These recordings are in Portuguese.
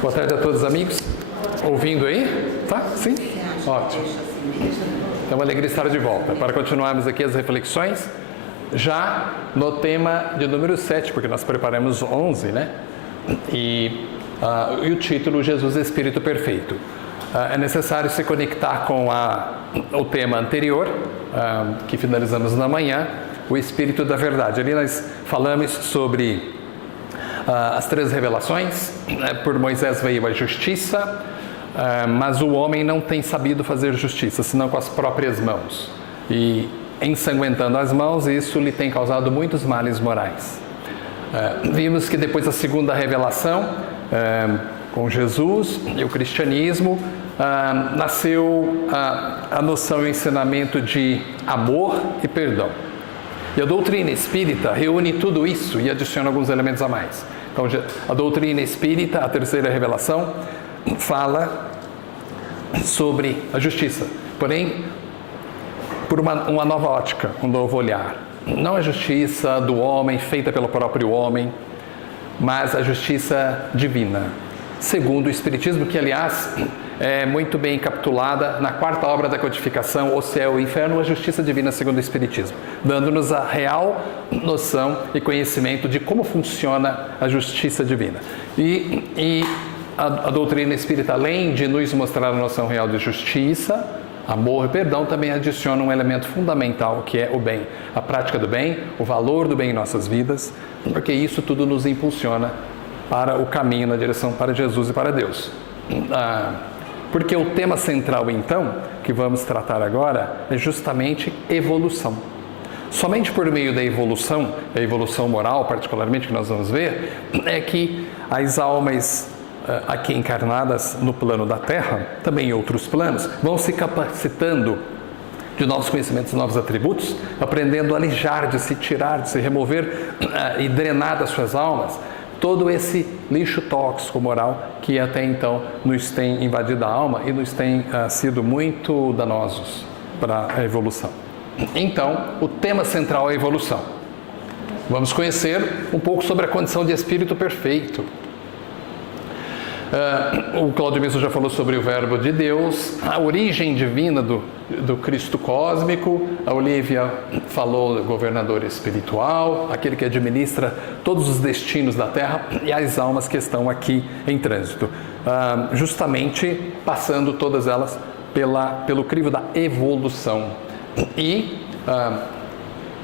Boa tarde a todos, amigos. Ouvindo aí? Tá? Sim? Ótimo. É uma alegria estar de volta para continuarmos aqui as reflexões, já no tema de número 7, porque nós preparamos 11, né? E o título, Jesus Espírito Perfeito. É necessário se conectar com o tema anterior, que finalizamos na manhã, o Espírito da Verdade. Ali nós falamos sobre as três revelações. Por Moisés veio a justiça, mas o homem não tem sabido fazer justiça, senão com as próprias mãos. E ensanguentando as mãos, isso lhe tem causado muitos males morais. Vimos que depois da segunda revelação, com Jesus e o cristianismo, nasceu a noção e o ensinamento de amor e perdão. E a doutrina espírita reúne tudo isso e adiciona alguns elementos a mais. Então, a doutrina espírita, a terceira revelação, fala sobre a justiça, porém, por uma nova ótica, um novo olhar. Não a justiça do homem, feita pelo próprio homem, mas a justiça divina, segundo o Espiritismo, que, aliás, é muito bem encapsulada na quarta obra da codificação, O Céu e o Inferno, a justiça divina segundo o Espiritismo, dando-nos a real noção e conhecimento de como funciona a justiça divina. E a doutrina espírita, além de nos mostrar a noção real de justiça, amor e perdão, também adiciona um elemento fundamental, que é o bem, a prática do bem, o valor do bem em nossas vidas, porque isso tudo nos impulsiona para o caminho na direção para Jesus e para Deus. Porque o tema central, então, que vamos tratar agora, é justamente evolução. Somente por meio da evolução, a evolução moral particularmente, que nós vamos ver, é que as almas aqui encarnadas no plano da Terra, também em outros planos, vão se capacitando de novos conhecimentos, novos atributos, aprendendo a alijar de se, tirar de se, remover e drenar das suas almas todo esse lixo tóxico moral que até então nos tem invadido a alma e nos tem sido muito danosos para a evolução. Então, o tema central é a evolução. Vamos conhecer um pouco sobre a condição de espírito perfeito. O Cláudio Misso já falou sobre o Verbo de Deus, a origem divina do Cristo cósmico. A Olívia falou do governador espiritual, aquele que administra todos os destinos da Terra e as almas que estão aqui em trânsito, justamente passando todas elas pelo crivo da evolução. E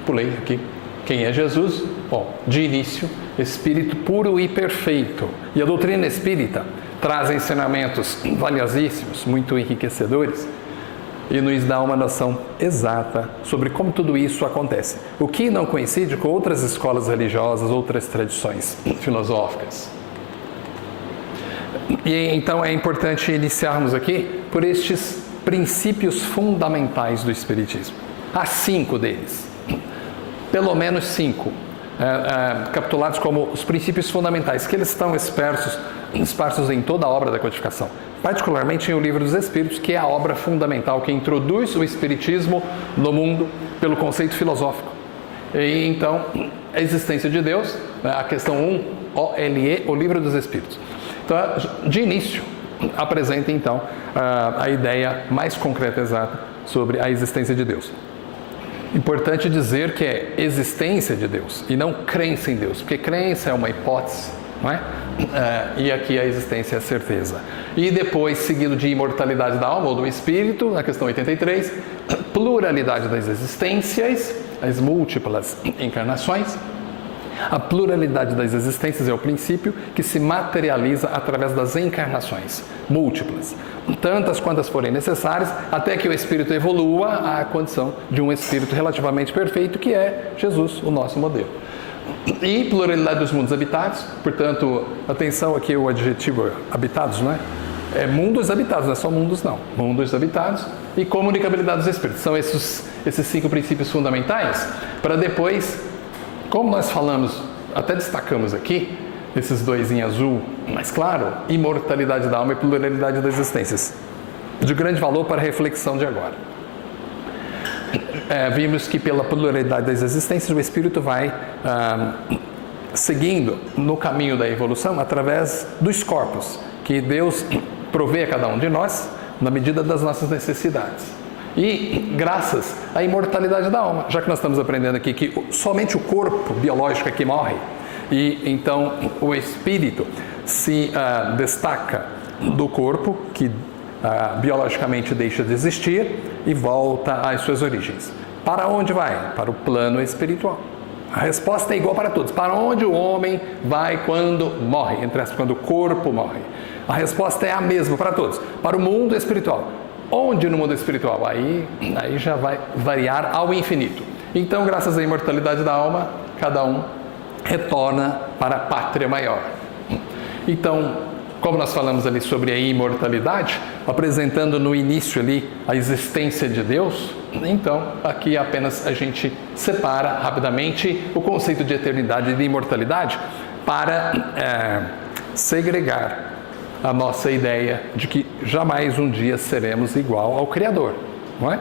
pulei aqui. Quem é Jesus? Bom, de início, espírito puro e perfeito. E a doutrina espírita traz ensinamentos valiosíssimos, muito enriquecedores, e nos dá uma noção exata sobre como tudo isso acontece. O que não coincide com outras escolas religiosas, outras tradições filosóficas. E então é importante iniciarmos aqui por estes princípios fundamentais do Espiritismo. Há 5 deles. Pelo menos 5, capitulados como os princípios fundamentais, que eles estão esparsos em toda a obra da codificação, particularmente em O Livro dos Espíritos, que é a obra fundamental que introduz o Espiritismo no mundo pelo conceito filosófico. E então, a existência de Deus, a questão 1, OLE, O Livro dos Espíritos. Então, de início, apresenta então a ideia mais concreta e exata sobre a existência de Deus. Importante dizer que é existência de Deus e não crença em Deus, porque crença é uma hipótese, não é? E aqui a existência é a certeza. E depois, seguido de imortalidade da alma ou do espírito, na questão 83, pluralidade das existências, as múltiplas encarnações. A pluralidade das existências é o princípio que se materializa através das encarnações múltiplas, tantas quantas forem necessárias, até que o espírito evolua à condição de um espírito relativamente perfeito, que é Jesus, o nosso modelo. E pluralidade dos mundos habitados, portanto, atenção aqui o adjetivo habitados, não é? É mundos habitados, não é só mundos não, mundos habitados e comunicabilidade dos espíritos. São esses 5 princípios fundamentais, para depois, como nós falamos, até destacamos aqui, esses 2 em azul, mais claro, imortalidade da alma e pluralidade das existências, de grande valor para a reflexão de agora. Vimos que pela pluralidade das existências o espírito vai seguindo no caminho da evolução através dos corpos, que Deus provê a cada um de nós na medida das nossas necessidades. E graças à imortalidade da alma, já que nós estamos aprendendo aqui que somente o corpo biológico é que morre, e então o espírito se destaca do corpo, que biologicamente deixa de existir e volta às suas origens. Para onde vai? Para o plano espiritual. A resposta é igual para todos. Para onde o homem vai quando morre? Entre aspas, quando o corpo morre. A resposta é a mesma para todos. Para o mundo espiritual. Onde no mundo espiritual? Aí já vai variar ao infinito. Então, graças à imortalidade da alma, cada um retorna para a pátria maior. Então, como nós falamos ali sobre a imortalidade, apresentando no início ali a existência de Deus, então aqui apenas a gente separa rapidamente o conceito de eternidade e de imortalidade para segregar a nossa ideia de que jamais um dia seremos igual ao Criador, não é?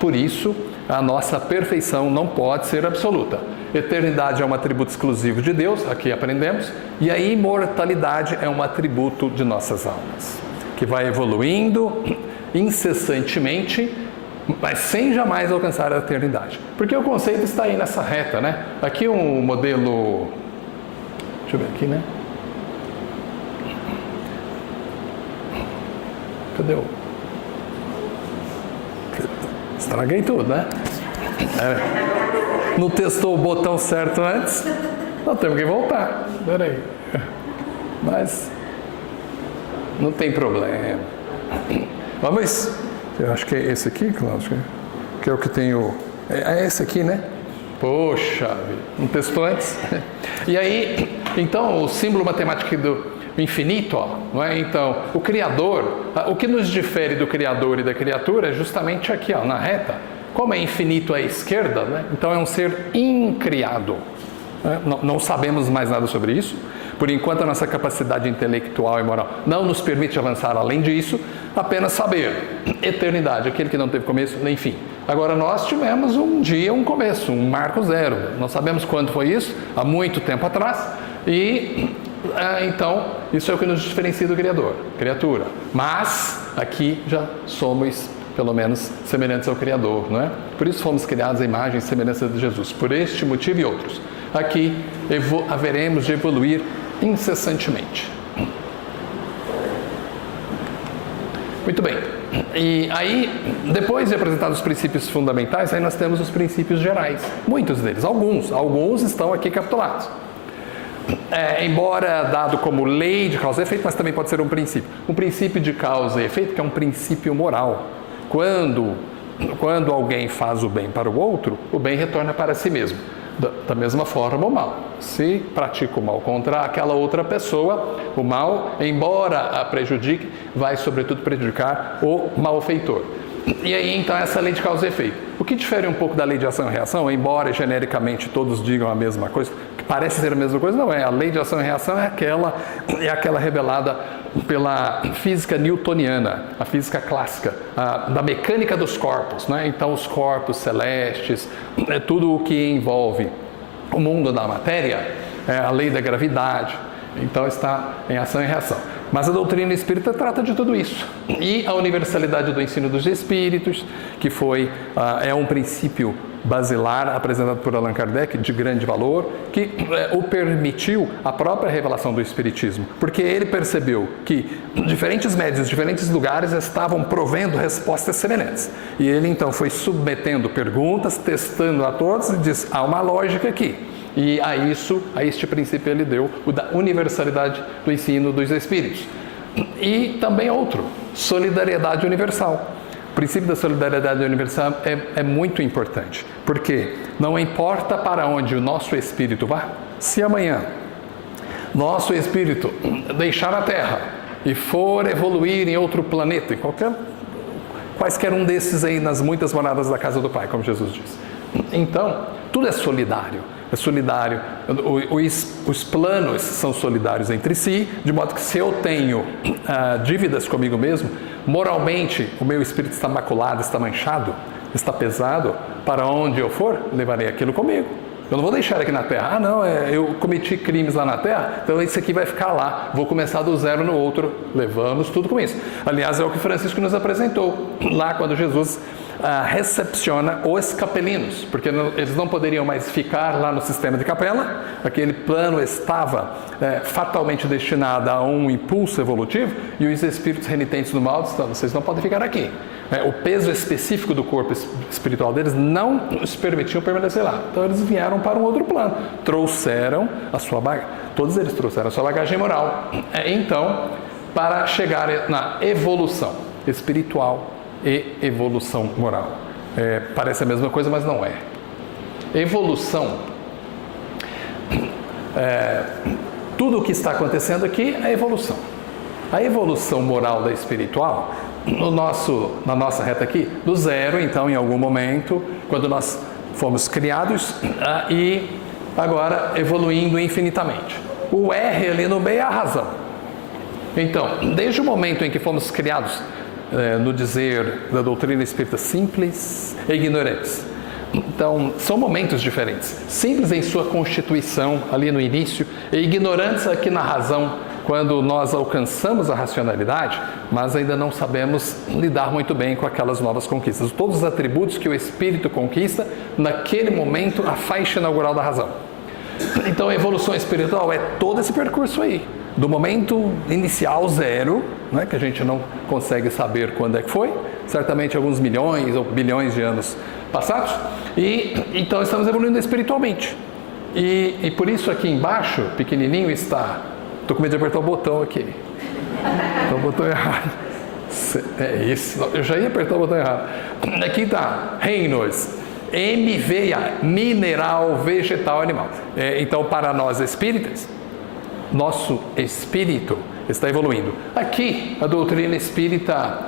Por isso, a nossa perfeição não pode ser absoluta. Eternidade é um atributo exclusivo de Deus, aqui aprendemos, e a imortalidade é um atributo de nossas almas, que vai evoluindo incessantemente, mas sem jamais alcançar a eternidade. Porque o conceito está aí nessa reta, né? Aqui um modelo... Deixa eu ver aqui, né? Cadê o... Estraguei tudo, né? Não testou o botão certo antes? Não, temos que voltar. Espera aí. Mas não tem problema. Vamos. Eu acho que é esse aqui, Cláudio, que é o que tem o... É esse aqui, né? Poxa, não testou antes? E aí, então, o símbolo matemático do infinito, ó, não é? Então, o Criador, o que nos difere do Criador e da criatura é justamente aqui, ó, na reta. Como é infinito à esquerda, né? Então é um ser incriado. Né? Não sabemos mais nada sobre isso. Por enquanto, a nossa capacidade intelectual e moral não nos permite avançar além disso, apenas saber. Eternidade, aquele que não teve começo nem fim. Agora, nós tivemos um dia, um começo, um marco zero. Não sabemos quando foi isso, há muito tempo atrás. E, então, isso é o que nos diferencia do Criador, criatura. Mas, aqui já somos... pelo menos semelhantes ao Criador, não é? Por isso fomos criados à imagem e semelhança de Jesus. Por este motivo e outros. Aqui haveremos de evoluir incessantemente. Muito bem. E aí, depois de apresentar os princípios fundamentais, aí nós temos os princípios gerais. Muitos deles. Alguns estão aqui capitulados. Embora dado como lei de causa e efeito, mas também pode ser um princípio. Um princípio de causa e efeito que é um princípio moral. Quando alguém faz o bem para o outro, o bem retorna para si mesmo. Da mesma forma o mal. Se pratica o mal contra aquela outra pessoa, o mal, embora a prejudique, vai sobretudo prejudicar o malfeitor. E aí então essa lei de causa e efeito. O que difere um pouco da lei de ação e reação, embora genericamente todos digam a mesma coisa, que parece ser a mesma coisa, não é. A lei de ação e reação é aquela revelada pela física newtoniana, a física clássica, da mecânica dos corpos, né? Então os corpos celestes, tudo o que envolve o mundo da matéria, a lei da gravidade, então está em ação e reação. Mas a doutrina espírita trata de tudo isso. E a universalidade do ensino dos espíritos, que é um princípio basilar apresentado por Allan Kardec, de grande valor, que o permitiu a própria revelação do espiritismo. Porque ele percebeu que diferentes médiuns, diferentes lugares estavam provendo respostas semelhantes. E ele então foi submetendo perguntas, testando a todos e disse, há uma lógica aqui. E a este princípio ele deu o da universalidade do ensino dos espíritos. E também outro, solidariedade universal. O princípio da solidariedade universal é muito importante, porque não importa para onde o nosso espírito vá, se amanhã nosso espírito deixar a Terra e for evoluir em outro planeta, quaisquer um desses aí nas muitas moradas da casa do Pai, como Jesus disse. Então, tudo é solidário. É solidário, os planos são solidários entre si, de modo que se eu tenho dívidas comigo mesmo, moralmente o meu espírito está maculado, está manchado, está pesado, para onde eu for, levarei aquilo comigo. Eu não vou deixar aqui na Terra. Ah, não, eu cometi crimes lá na Terra, então esse aqui vai ficar lá. Vou começar do zero no outro. Levamos tudo com isso. Aliás, é o que Francisco nos apresentou lá quando Jesus recepciona os capelinos, porque eles não poderiam mais ficar lá no sistema de capela. Aquele plano estava fatalmente destinado a um impulso evolutivo, e os espíritos renitentes do mal disseram: vocês não podem ficar aqui. O peso específico do corpo espiritual deles não os permitiam permanecer lá. Então eles vieram para um outro plano, trouxeram a sua bagagem, todos eles trouxeram a sua bagagem moral. Então, para chegar na evolução espiritual e evolução moral. Parece a mesma coisa, mas não é. Evolução, tudo o que está acontecendo aqui é evolução. A evolução moral da espiritual, na nossa reta aqui, do zero, então, em algum momento, quando nós fomos criados, e agora evoluindo infinitamente. O R ali no meio é a razão. Então, desde o momento em que fomos criados, no dizer da doutrina espírita, simples e ignorantes. Então, são momentos diferentes. Simples em sua constituição, ali no início, e ignorantes aqui na razão, quando nós alcançamos a racionalidade, mas ainda não sabemos lidar muito bem com aquelas novas conquistas. Todos os atributos que o espírito conquista, naquele momento, a faixa inaugural da razão. Então, a evolução espiritual é todo esse percurso aí. Do momento inicial zero, né, que a gente não consegue saber quando é que foi, certamente alguns milhões ou bilhões de anos passados, e então estamos evoluindo espiritualmente. E por isso aqui embaixo, pequenininho, está... Estou com medo de apertar o botão aqui. Então o botão errado. É isso, eu já ia apertar o botão errado. Aqui está, reinos. MVA, mineral, vegetal, animal. Então, para nós espíritas, nosso espírito está evoluindo. Aqui, a doutrina espírita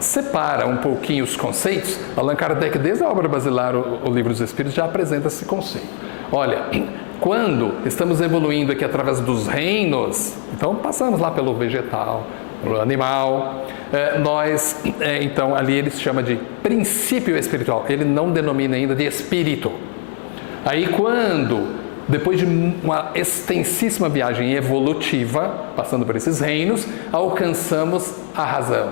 separa um pouquinho os conceitos. Allan Kardec, desde a obra basilar, o Livro dos Espíritos, já apresenta esse conceito. Olha, quando estamos evoluindo aqui através dos reinos, então passamos lá pelo vegetal, pelo animal, então ali ele se chama de princípio espiritual. Ele não denomina ainda de espírito. Aí quando... Depois de uma extensíssima viagem evolutiva, passando por esses reinos, alcançamos a razão.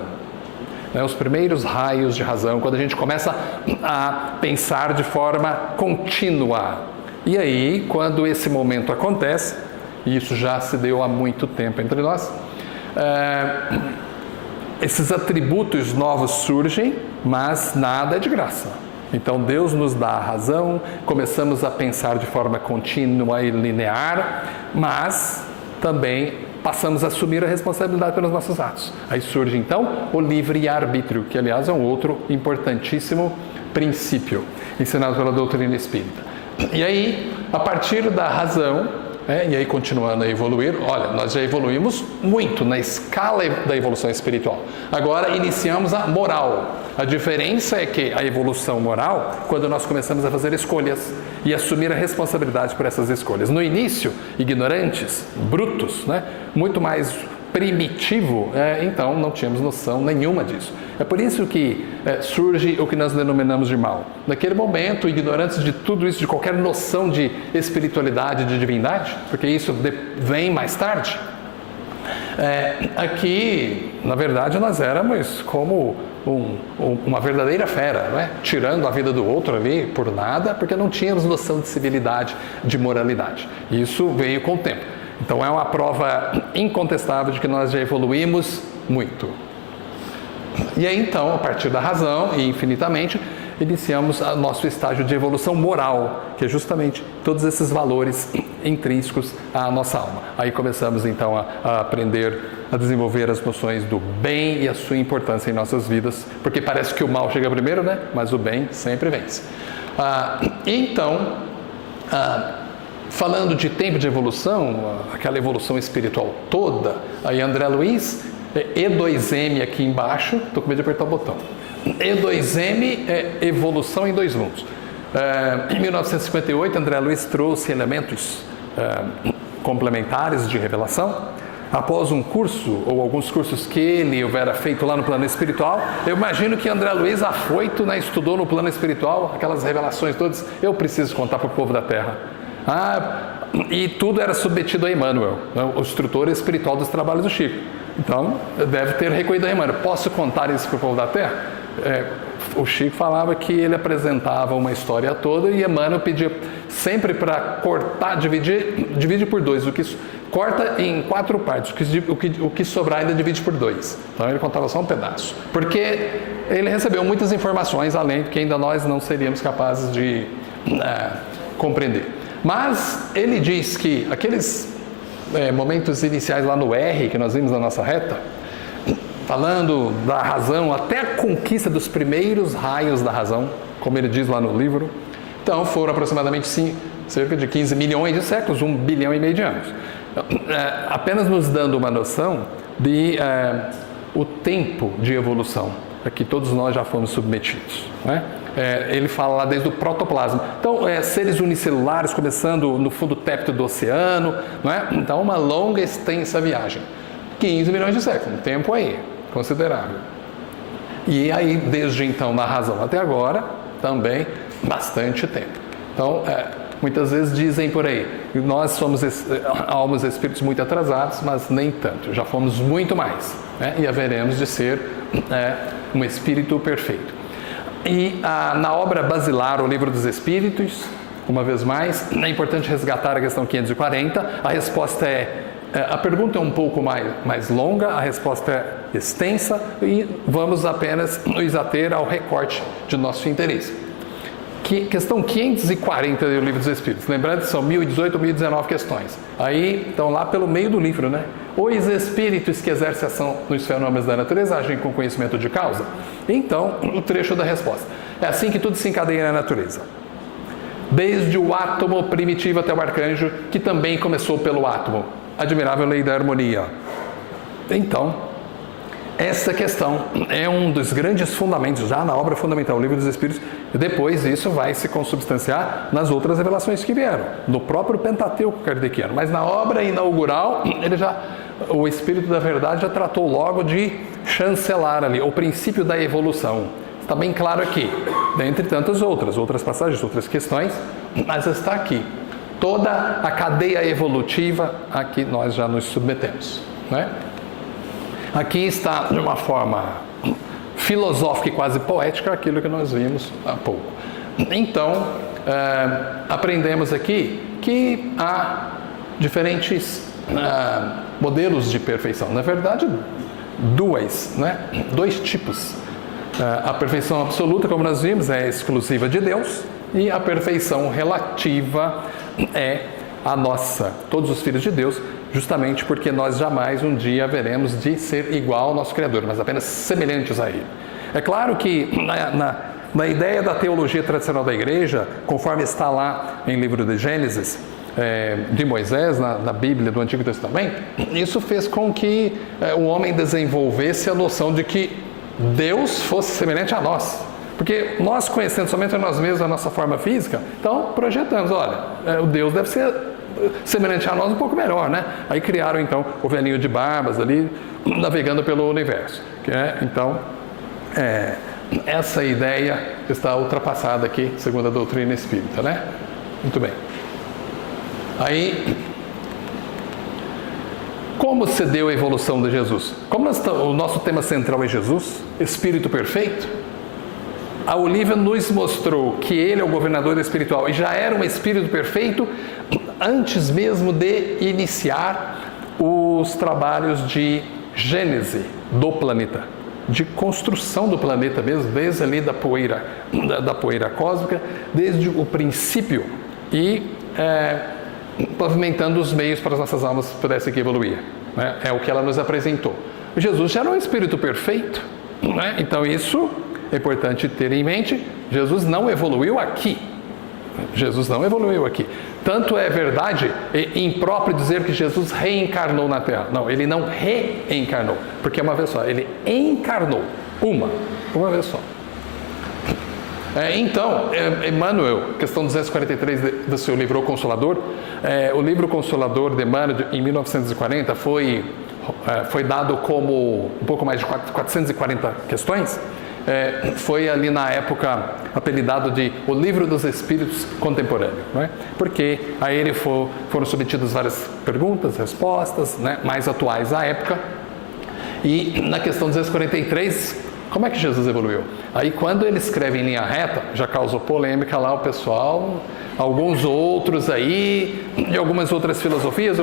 Os primeiros raios de razão, quando a gente começa a pensar de forma contínua. E aí, quando esse momento acontece, e isso já se deu há muito tempo entre nós, esses atributos novos surgem, mas nada é de graça. Então Deus nos dá a razão, começamos a pensar de forma contínua e linear, mas também passamos a assumir a responsabilidade pelos nossos atos. Aí surge então o livre-arbítrio, que aliás é um outro importantíssimo princípio ensinado pela doutrina espírita. E aí, a partir da razão, e aí continuando a evoluir, olha, nós já evoluímos muito na escala da evolução espiritual. Agora iniciamos a moral. A diferença é que a evolução moral, quando nós começamos a fazer escolhas e assumir a responsabilidade por essas escolhas. No início, ignorantes, brutos, muito mais primitivo, então não tínhamos noção nenhuma disso. É por isso que surge o que nós denominamos de mal. Naquele momento, ignorantes de tudo isso, de qualquer noção de espiritualidade, de divindade, porque isso vem mais tarde. Aqui, na verdade, nós éramos como uma verdadeira fera, tirando a vida do outro ali por nada, porque não tínhamos noção de civilidade, de moralidade. Isso veio com o tempo. Então, é uma prova incontestável de que nós já evoluímos muito. E aí, então, a partir da razão e infinitamente, iniciamos o nosso estágio de evolução moral, que é justamente todos esses valores intrínsecos à nossa alma. Aí começamos, então, a aprender a desenvolver as noções do bem e a sua importância em nossas vidas, porque parece que o mal chega primeiro, mas o bem sempre vence. Então, falando de tempo de evolução, aquela evolução espiritual toda, aí André Luiz, E2M aqui embaixo, estou com medo de apertar o botão. E2M é evolução em dois mundos. Em 1958, André Luiz trouxe elementos complementares de revelação, após um curso, ou alguns cursos que ele houvera feito lá no plano espiritual, eu imagino que André Luiz, afoito, né, estudou no plano espiritual, aquelas revelações todas, eu preciso contar para o povo da Terra. E tudo era submetido a Emmanuel, né, o instrutor espiritual dos trabalhos do Chico. Então, deve ter recolhido a Emmanuel. Posso contar isso para o povo da Terra? O Chico falava que ele apresentava uma história toda e Emmanuel pedia sempre para cortar, divide por 2, corta em 4 partes, o que sobrar ainda divide por 2. Então ele contava só um pedaço, porque ele recebeu muitas informações além que ainda nós não seríamos capazes de compreender. Mas ele diz que aqueles momentos iniciais lá no R, que nós vimos na nossa reta, falando da razão até a conquista dos primeiros raios da razão, como ele diz lá no livro, então foram aproximadamente cerca de 15 milhões de séculos, 1,5 bilhão de anos. Apenas nos dando uma noção de o tempo de evolução a que todos nós já fomos submetidos, né? Ele fala lá desde o protoplasma. Então, seres unicelulares começando no fundo tépido do oceano, não é? Então, uma longa, extensa viagem. 15 milhões de séculos, um tempo aí, considerável. E aí, desde então, na razão até agora, também bastante tempo. Então, muitas vezes dizem por aí, nós somos almas e espíritos muito atrasados, mas nem tanto, já fomos muito mais, né? E haveremos de ser um espírito perfeito. E na obra basilar, o Livro dos Espíritos, uma vez mais, é importante resgatar a questão 540, a resposta a pergunta é um pouco mais longa, a resposta é extensa e vamos apenas nos ater ao recorte de nosso interesse. Questão 540 do Livro dos Espíritos, lembrando que são 1018 ou 1019 questões. Aí estão lá pelo meio do livro, né? Os espíritos que exercem ação nos fenômenos da natureza agem com conhecimento de causa? Então, o trecho da resposta. É assim que tudo se encadeia na natureza. Desde o átomo primitivo até o arcanjo, que também começou pelo átomo. Admirável lei da harmonia. Então, essa questão é um dos grandes fundamentos, já na obra fundamental, o Livro dos Espíritos, e depois isso vai se consubstanciar nas outras revelações que vieram, no próprio Pentateuco kardeciano. Mas na obra inaugural, o Espírito da Verdade já tratou logo de chancelar ali, o princípio da evolução. Está bem claro aqui, dentre tantas outras passagens, outras questões, mas está aqui. Toda a cadeia evolutiva a que nós já nos submetemos, né? Aqui está, de uma forma filosófica e quase poética, aquilo que nós vimos há pouco. Então, aprendemos aqui que há diferentes modelos de perfeição. Na verdade, dois tipos. A perfeição absoluta, como nós vimos, é exclusiva de Deus, e a perfeição relativa é a nossa, todos os filhos de Deus, justamente porque nós jamais um dia haveremos de ser igual ao nosso Criador, mas apenas semelhantes a Ele. É claro que na ideia da teologia tradicional da Igreja, conforme está lá em livro de Gênesis, de Moisés, na Bíblia do Antigo Testamento, isso fez com que o homem desenvolvesse a noção de que Deus fosse semelhante a nós. Porque nós, conhecendo somente a nós mesmos, a nossa forma física, então projetamos, olha, o Deus deve ser semelhante a nós um pouco melhor, né? Aí criaram então o velhinho de barbas ali, navegando pelo universo. Então, essa ideia está ultrapassada aqui, segundo a doutrina espírita, né? Muito bem. Aí, como se deu a evolução de Jesus? Como o nosso tema central é Jesus, Espírito Perfeito, a Olívia nos mostrou que ele é o governador espiritual e já era um espírito perfeito antes mesmo de iniciar os trabalhos de gênese do planeta, de construção do planeta mesmo, desde ali da poeira cósmica, desde o princípio e pavimentando os meios para as nossas almas pudessem evoluir. Né? É o que ela nos apresentou. Jesus já era um espírito perfeito, né? Então isso é importante ter em mente. Jesus não evoluiu aqui. Jesus não evoluiu aqui. Tanto é verdade e impróprio dizer que Jesus reencarnou na Terra. Não, ele não reencarnou, porque é uma vez só. Ele encarnou uma vez só. Então, Emmanuel, questão 243 do seu livro O Consolador, o livro Consolador de Emmanuel, em 1940, foi dado como um pouco mais de 440 questões. Foi ali na época apelidado de o Livro dos Espíritos Contemporâneo, não é? Porque a ele foram submetidas várias perguntas, respostas, né, mais atuais à época. E na questão 243, como é que Jesus evoluiu? Aí quando ele escreve em linha reta, já causou polêmica lá o pessoal, alguns outros aí, de algumas outras filosofias,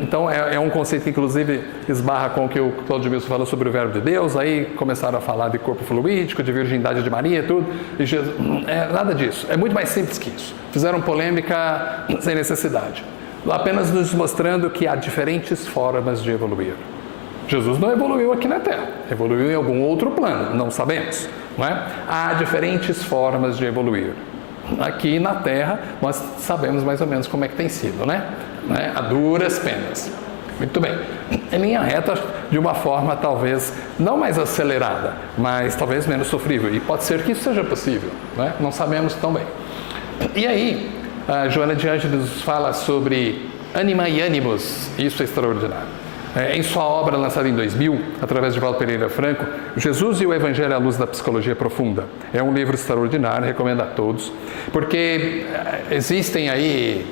então é um conceito que inclusive esbarra com o que o Claudio Wilson falou sobre o Verbo de Deus, aí começaram a falar de corpo fluídico, de virgindade de Maria e tudo, e Jesus, nada disso, é muito mais simples que isso, fizeram polêmica sem necessidade, apenas nos mostrando que há diferentes formas de evoluir. Jesus não evoluiu aqui na Terra, evoluiu em algum outro plano, não sabemos, não é? Há diferentes formas de evoluir. Aqui na Terra, nós sabemos mais ou menos como é que tem sido, né? A duras penas. Muito bem. Em linha reta, de uma forma talvez não mais acelerada, mas talvez menos sofrível. E pode ser que isso seja possível, né? Não sabemos tão bem. E aí, a Joana de Ângeles fala sobre Anima e Animus, isso é extraordinário. Em sua obra lançada em 2000, através de Valdo Pereira Franco, Jesus e o Evangelho à Luz da Psicologia Profunda. É um livro extraordinário, recomendo a todos, porque existem aí,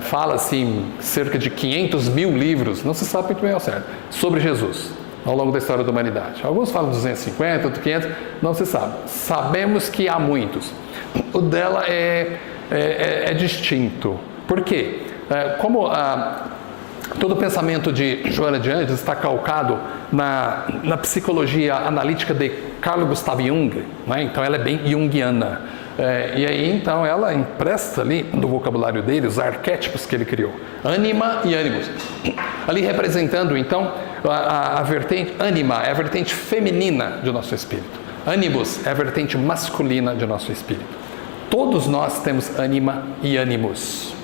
fala-se em cerca de 500 mil livros, não se sabe muito bem ao certo, sobre Jesus, ao longo da história da humanidade. Alguns falam 250, outros 500, não se sabe. Sabemos que há muitos. O dela é distinto. Por quê? Como todo o pensamento de Joana de Ângeles está calcado na psicologia analítica de Carl Gustav Jung, né? Então ela é bem junguiana. E aí então ela empresta ali do vocabulário dele os arquétipos que ele criou. Anima e animus. Ali representando então a vertente anima, é a vertente feminina de nosso espírito. Animus é a vertente masculina de nosso espírito. Todos nós temos anima e animus.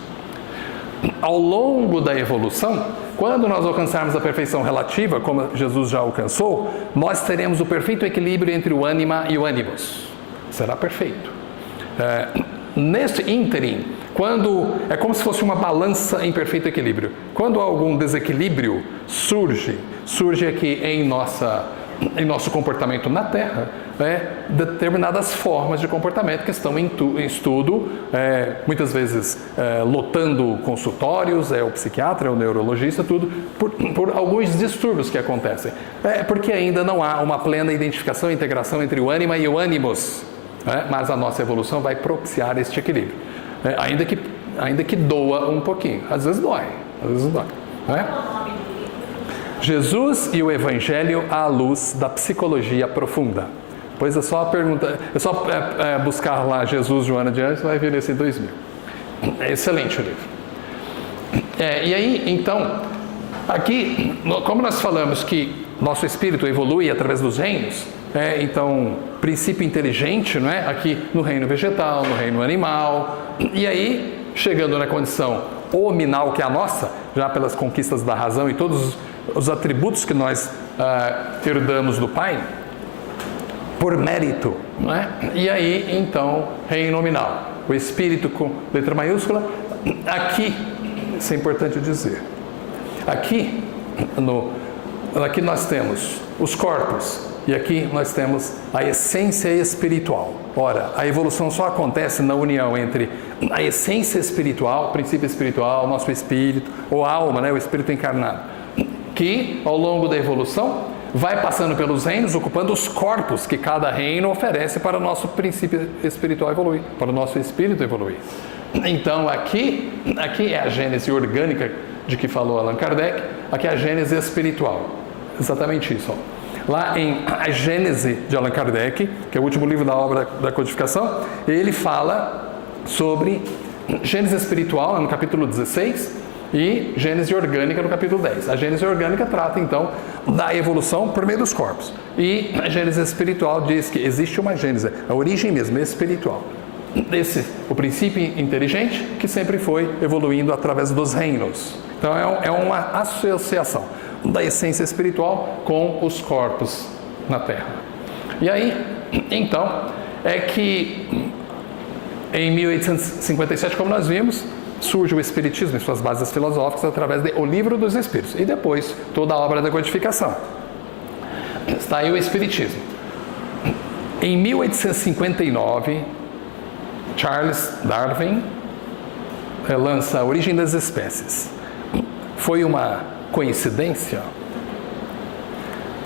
Ao longo da evolução, quando nós alcançarmos a perfeição relativa, como Jesus já alcançou, nós teremos o perfeito equilíbrio entre o anima e o animus. Será perfeito. Nesse ínterim, quando é como se fosse uma balança em perfeito equilíbrio. Quando algum desequilíbrio surge aqui em nosso comportamento na Terra, determinadas formas de comportamento que estão em estudo, muitas vezes lotando consultórios, o psiquiatra, o neurologista, tudo, por alguns distúrbios que acontecem. Porque ainda não há uma plena identificação e integração entre o ânima e o ânimos, mas a nossa evolução vai propiciar este equilíbrio. Ainda que doa um pouquinho, às vezes dói, não é? Jesus e o Evangelho à Luz da Psicologia Profunda. Pois é só a pergunta, buscar lá Jesus, Joana de Ângeles, vai vir esse 2000. É excelente o livro. E aí, então, aqui, como nós falamos que nosso espírito evolui através dos reinos, então, princípio inteligente, não é? Aqui no reino vegetal, no reino animal, e aí, chegando na condição hominal, que é a nossa, já pelas conquistas da razão e todos os atributos que nós herdamos do Pai, por mérito, não é? E aí, então, reino nominal. O espírito com letra maiúscula. Aqui, isso é importante dizer. Aqui nós temos os corpos e aqui nós temos a essência espiritual. Ora, a evolução só acontece na união entre a essência espiritual, o princípio espiritual, o nosso espírito, ou a alma, né? O espírito encarnado, que ao longo da evolução vai passando pelos reinos, ocupando os corpos que cada reino oferece para o nosso princípio espiritual evoluir, para o nosso espírito evoluir. Então, aqui é a gênese orgânica de que falou Allan Kardec, aqui é a gênese espiritual. Exatamente isso. Lá em A Gênese de Allan Kardec, que é o último livro da obra da codificação, ele fala sobre gênese espiritual, no capítulo 16, e gênese orgânica no capítulo 10. A gênese orgânica trata, então, da evolução por meio dos corpos. E a gênese espiritual diz que existe uma gênese, a origem mesmo espiritual. O princípio inteligente que sempre foi evoluindo através dos reinos. Então, é uma associação da essência espiritual com os corpos na Terra. E aí, Então, é que em 1857, como nós vimos, surge o Espiritismo em suas bases filosóficas através do Livro dos Espíritos e depois toda a obra da codificação. Está aí o Espiritismo. Em 1859, Charles Darwin lança A Origem das Espécies. Foi uma coincidência?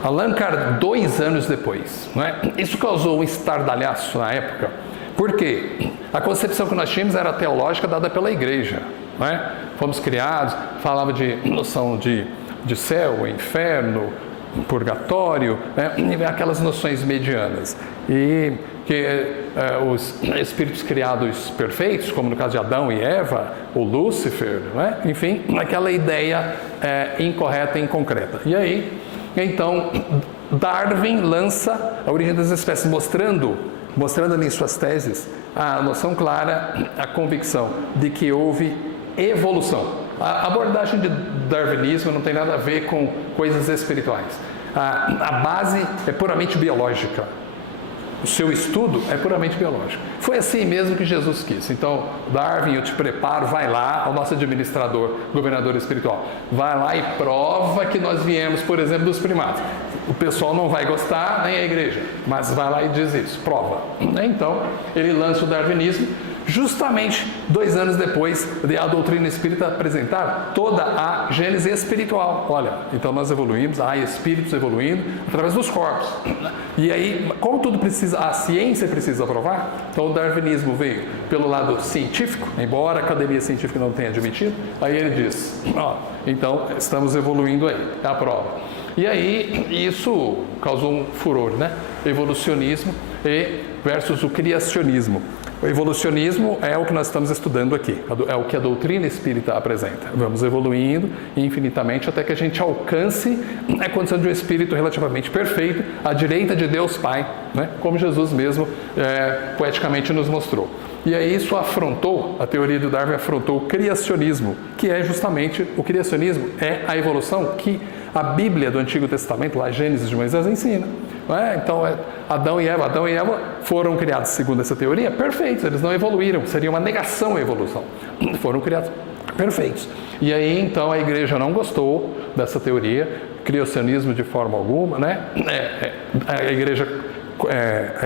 Allan Kardec, 2 anos depois, não é? Isso causou um estardalhaço na época, porque a concepção que nós tínhamos era teológica dada pela igreja, não é? Fomos criados, falava de noção de céu, inferno, purgatório, né? Aquelas noções medianas. E que os espíritos criados perfeitos, como no caso de Adão e Eva, ou Lúcifer, né? Enfim, aquela ideia incorreta e inconcreta. E aí, então, Darwin lança A Origem das Espécies, mostrando ali em suas teses a noção clara, a convicção de que houve evolução. A abordagem de darwinismo não tem nada a ver com coisas espirituais. A base é puramente biológica. O seu estudo é puramente biológico. Foi assim mesmo que Jesus quis. Então, Darwin, eu te preparo, vai lá, ao nosso administrador, governador espiritual, vai lá e prova que nós viemos, por exemplo, dos primatas. O pessoal não vai gostar, nem a igreja, mas vai lá e diz isso, prova. Então, ele lança o darwinismo, justamente 2 anos depois de a doutrina espírita apresentar toda a gênese espiritual. Olha, então nós evoluímos, há espíritos evoluindo através dos corpos. E aí, como tudo precisa, a ciência precisa provar, então o darwinismo veio pelo lado científico, embora a academia científica não tenha admitido, aí ele diz, então estamos evoluindo aí, é a prova. E aí, isso causou um furor, né? Evolucionismo versus o criacionismo. O evolucionismo é o que nós estamos estudando aqui, é o que a doutrina espírita apresenta. Vamos evoluindo infinitamente até que a gente alcance a condição de um espírito relativamente perfeito, à direita de Deus Pai, né? Como Jesus mesmo poeticamente nos mostrou. E aí isso afrontou, a teoria do Darwin afrontou o criacionismo, que é justamente, o criacionismo é a evolução que a Bíblia do Antigo Testamento, lá Gênesis de Moisés, ensina. Não é? Então, Adão e Eva foram criados segundo essa teoria perfeitos, eles não evoluíram, seria uma negação à evolução. Foram criados perfeitos. E aí, então, a igreja não gostou dessa teoria, criacionismo de forma alguma, né? A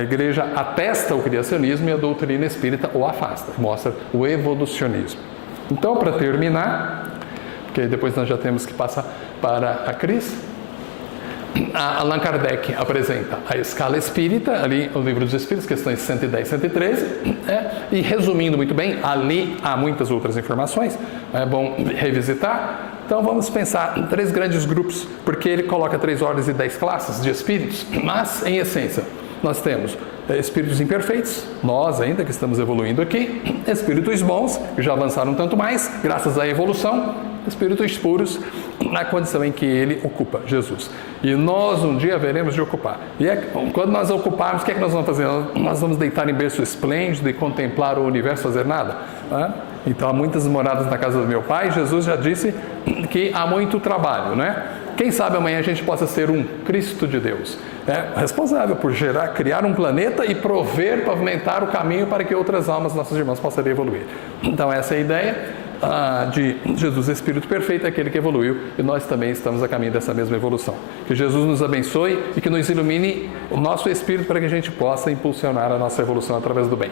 igreja atesta o criacionismo e a doutrina espírita o afasta, mostra o evolucionismo. Então, para terminar, porque depois nós já temos que passar para a Cris, Allan Kardec apresenta a escala espírita, ali no Livro dos Espíritos, questões 110 e 113, e resumindo muito bem, ali há muitas outras informações, é bom revisitar. Então vamos pensar em 3 grandes grupos, porque ele coloca 3 ordens e 10 classes de espíritos, mas em essência nós temos espíritos imperfeitos, nós ainda que estamos evoluindo aqui, espíritos bons, que já avançaram tanto mais, graças à evolução, espíritos puros, na condição em que ele ocupa, Jesus. E nós um dia veremos de ocupar. E quando nós ocuparmos, o que é que nós vamos fazer? Nós vamos deitar em berço esplêndido e contemplar o universo, fazer nada? Então há muitas moradas na casa do meu Pai, Jesus já disse que há muito trabalho, né? Quem sabe amanhã a gente possa ser um Cristo de Deus, responsável por criar um planeta e prover, pavimentar o caminho para que outras almas, nossos irmãos, possam evoluir. Então essa é a ideia de Jesus, Espírito Perfeito, aquele que evoluiu, e nós também estamos a caminho dessa mesma evolução. Que Jesus nos abençoe e que nos ilumine o nosso espírito para que a gente possa impulsionar a nossa evolução através do bem.